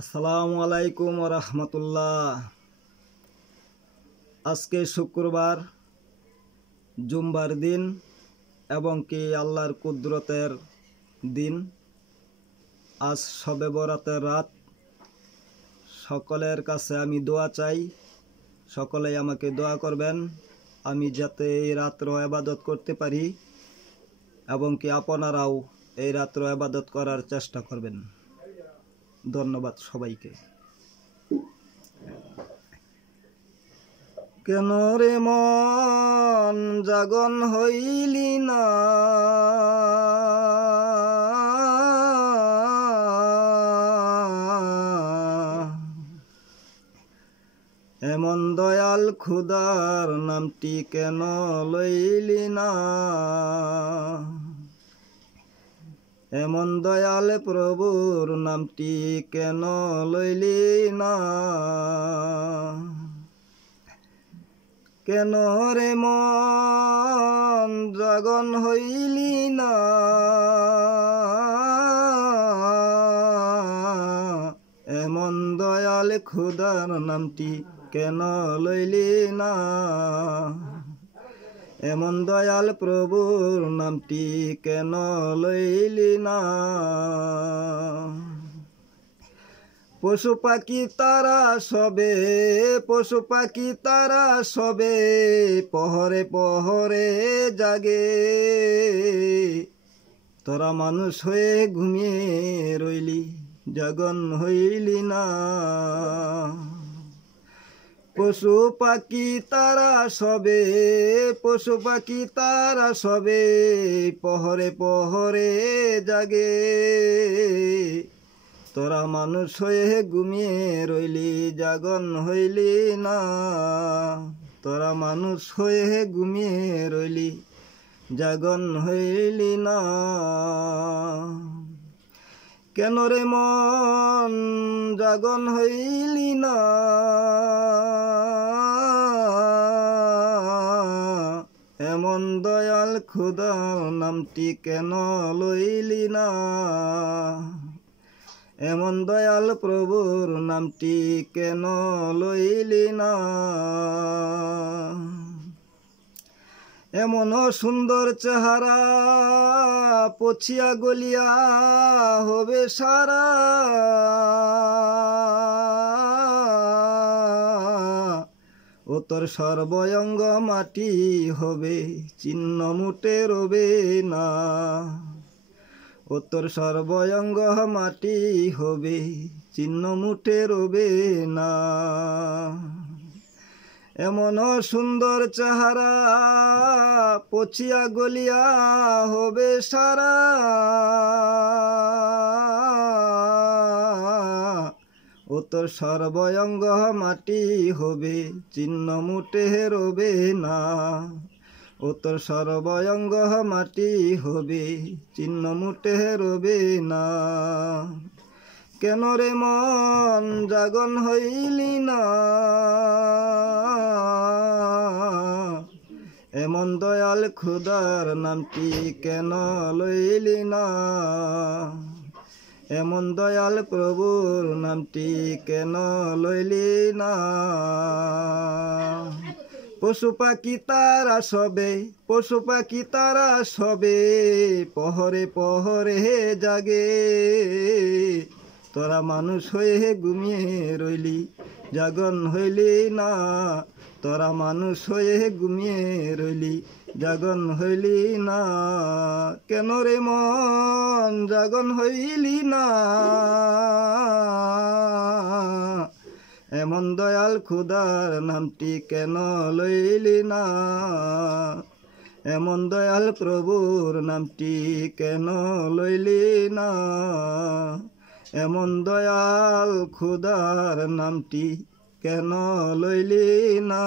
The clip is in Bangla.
আসসালামু আলাইকুম ওয়া রাহমাতুল্লাহ। আজকে শুক্রবার, জুম্বার দিন এবং কি আল্লাহর কুদরতের দিন। আজ শবে বরাতের রাত। সকলের কাছে আমি দোয়া চাই, সকলেই আমাকে দোয়া করবেন আমি যাতে এই রাত্র ইবাদত করতে পারি এবং কি আপনারাও এই রাত্র ইবাদত করার চেষ্টা করবেন। ধন্যবাদ সবাইকে। কেন রে মন জাগন হইলি না, এমন দয়াল খুদার নামটি কেন লইলি না, এমন দয়াল প্রভুর নামটি কেন লইলি না। কেন রে মন জাগন হইলি না, এমন দয়াল খুদার নামটি কেন লইলি না, এমন দয়াল প্রভুর নামটি কেন লইলি না। পশু পাখি তারা সবে, পশু পাখি তারা সবে পহরে পহরে জাগে, তোরা মানুষ হয়ে ঘুমিয়ে রইলি, জাগন হইলি না। পশু পাখি তারা সবে, পশু পাখি তারা সবে পহরে পহরে জাগে, তোরা মানুষ হয়ে ঘুমিয়ে রইলি, জাগন হইলি না। তোরা মানুষ হয়ে ঘুমিয়ে রইলি, জাগন হইলি না। কেন রে মন জাগন হইলি না, এমন দয়াল খুদার নামটি কেন লইলি না, এমন দয়াল প্রভুর নামটি কেন লইলি না। এমন সুন্দর চেহারা পছিয়া গলিয়া হবে সারা, ও তোর সর্বঙ্গ মাটি হবে, চিহ্ন মুটে রবে না। ও তোর সর্বঙ্গ মাটি হবে, চিহ্ন মুটে রবে না। এমন সুন্দর চেহারা পচিয়া গলিয়া হবে সারা, ও তোর সর্বঙ্গ মাটি হবে, চিহ্ন মুটে রবে না। ও তোর সর্বঙ্গ মাটি হবে, চিহ্ন মুটে রবে না। কেন রে মন জাগন হইলি না, এমন দয়াল খুদার নামটি কেন লইলি না, এমন দয়াল প্রভুর নামটি কেন লইলি না। পশু পাখি তারা সবে, পশু পাখি তারা সবে পহরে পহরে জাগে, তোরা মানুষ হয়ে ঘুমিয়ে রইলি, জাগন হইলি না। তোরা মানুষ হয়ে ঘুমিয়ে রইলি, জাগন হইলি না। কেন রে মন জাগন হইলি না, এমন দয়াল খুদার নামটি কেন লইলি না, এমন দয়াল প্রভুর নামটি কেন লইলি না, এমন দয়াল খুদার নামটি কেন লইলি না।